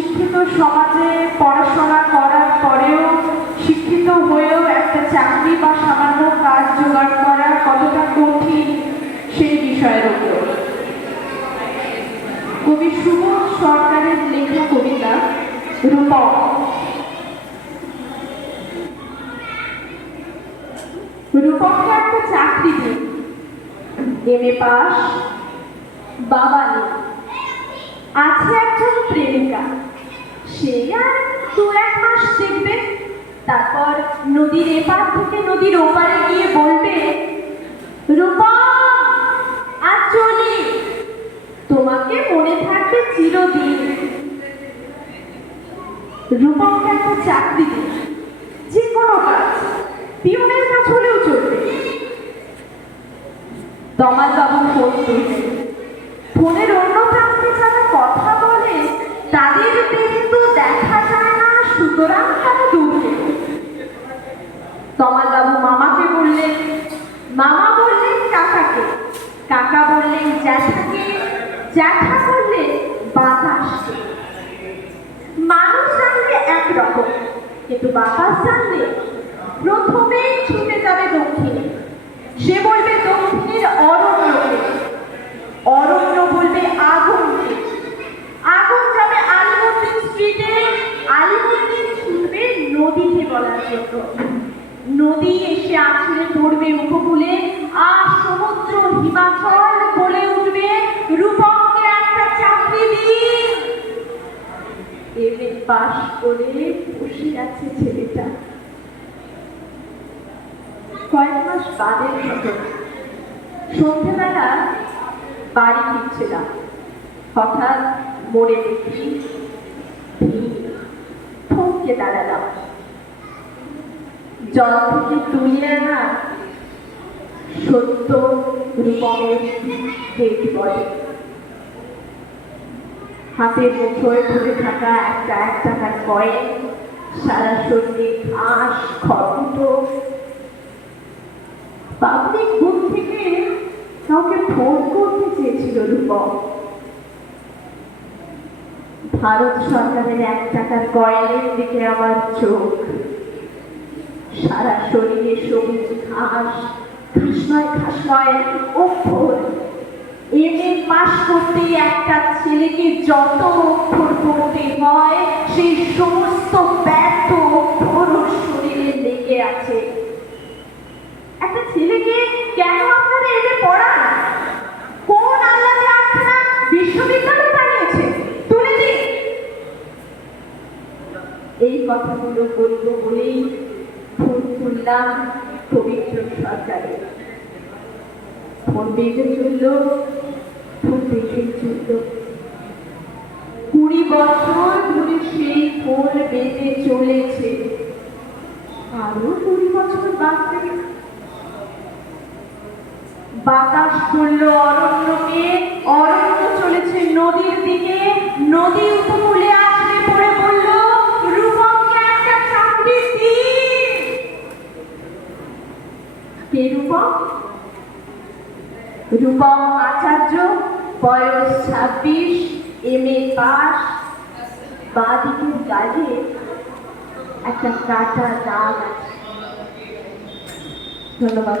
শিক্ষিত সমাজে পড়াশোনা করার পরেও, শিক্ষিত হয়েও একটা চাকরি বা সামান্য কাজ জোগাড় করা কতটা কঠিন সেই বিষয়ের উপর। কবি সুবোধ সরকারের লেখা কবিতা, রূপক। রূপককে একটা চাকরি দিন এম পাস, বাবা নেই। আছে একজন প্রেমিকা। সে আর দু এক মাস দেখবে। তারপর নদীর এপার থেকে নদীর ওপারে গিয়ে বলবে, রূপা, আজ চলি। তোমাকে মনে থাকবে চিরদিন। রূপককে একটা চাকরি দিন যে কোনো কাজ পিউনের কাজ হলেও চলবে। তমাল বাবু ফোন ফোনের তমাল বাবু মামাকে বললেন মামা বললেন কাকাকে, কাকা বললেন জ্যাঠাকে, জ্যাঠা বললেন বাতাসকে। মানুষ জানলে একরকম, কিন্তু বাতাস জানলে প্রথমেই নদী এসে আছড়ে পড়বে উপকূলে, আর সমুদ্র হিমাচল বলে উঠবে রূপককে একটা চাকরি দিন। এমএ পাশ করে বসে আছে ছেলেটা। কয়েক মাস বাদের সন্ধ্যেবেলা বাড়ি ফিরছিলাম। হঠাৎ মোড়ে দেখি। থমকে দাঁড়ালাম। জল থেকে তুলে আনা সত্য রূপমের মুঠোয় ধরে থাকা একটা এক টাকার কয়েন সারা শরীরে ঘাস পাবলিক থেকে কাউকে ফোন করতে চেয়েছিল রূপম। ভারত সরকারের এক টাকার কয়েনের দিকে আমার চোখ। সারা শরীরে সবুজ ঘাস ঘাস নয় ঘাস নয় অক্ষর। এমএ পাশ করতে একটা ছেলেকে যত অক্ষর পড়তে হয় সেই সমস্ত ব্যর্থ অক্ষর শরীরে লেগে আছে। একটা ছেলেকে কেন আপনারা এনে পড়ান? কোন আল্লাহর আখানা বিশ্ববিদ্যালয় বানিয়েছে? তুলে দিন। এই কথাগুলো বলব বলেই ফোন পবিত্র সরকারে ফোন চলল, ফোন বেজে চলল। কুড়ি বছর ধরে সেই ফোন বেজে চলেছে। আরও কুড়ি বছর বাকি বাতাস করল অরণ্যকে অরণ্য রূপম আচার্য বয়স ছাব্বিশ এম এ পাস বাঁদিকের গালে একটা কাটা দাগ আছে। ধন্যবাদ।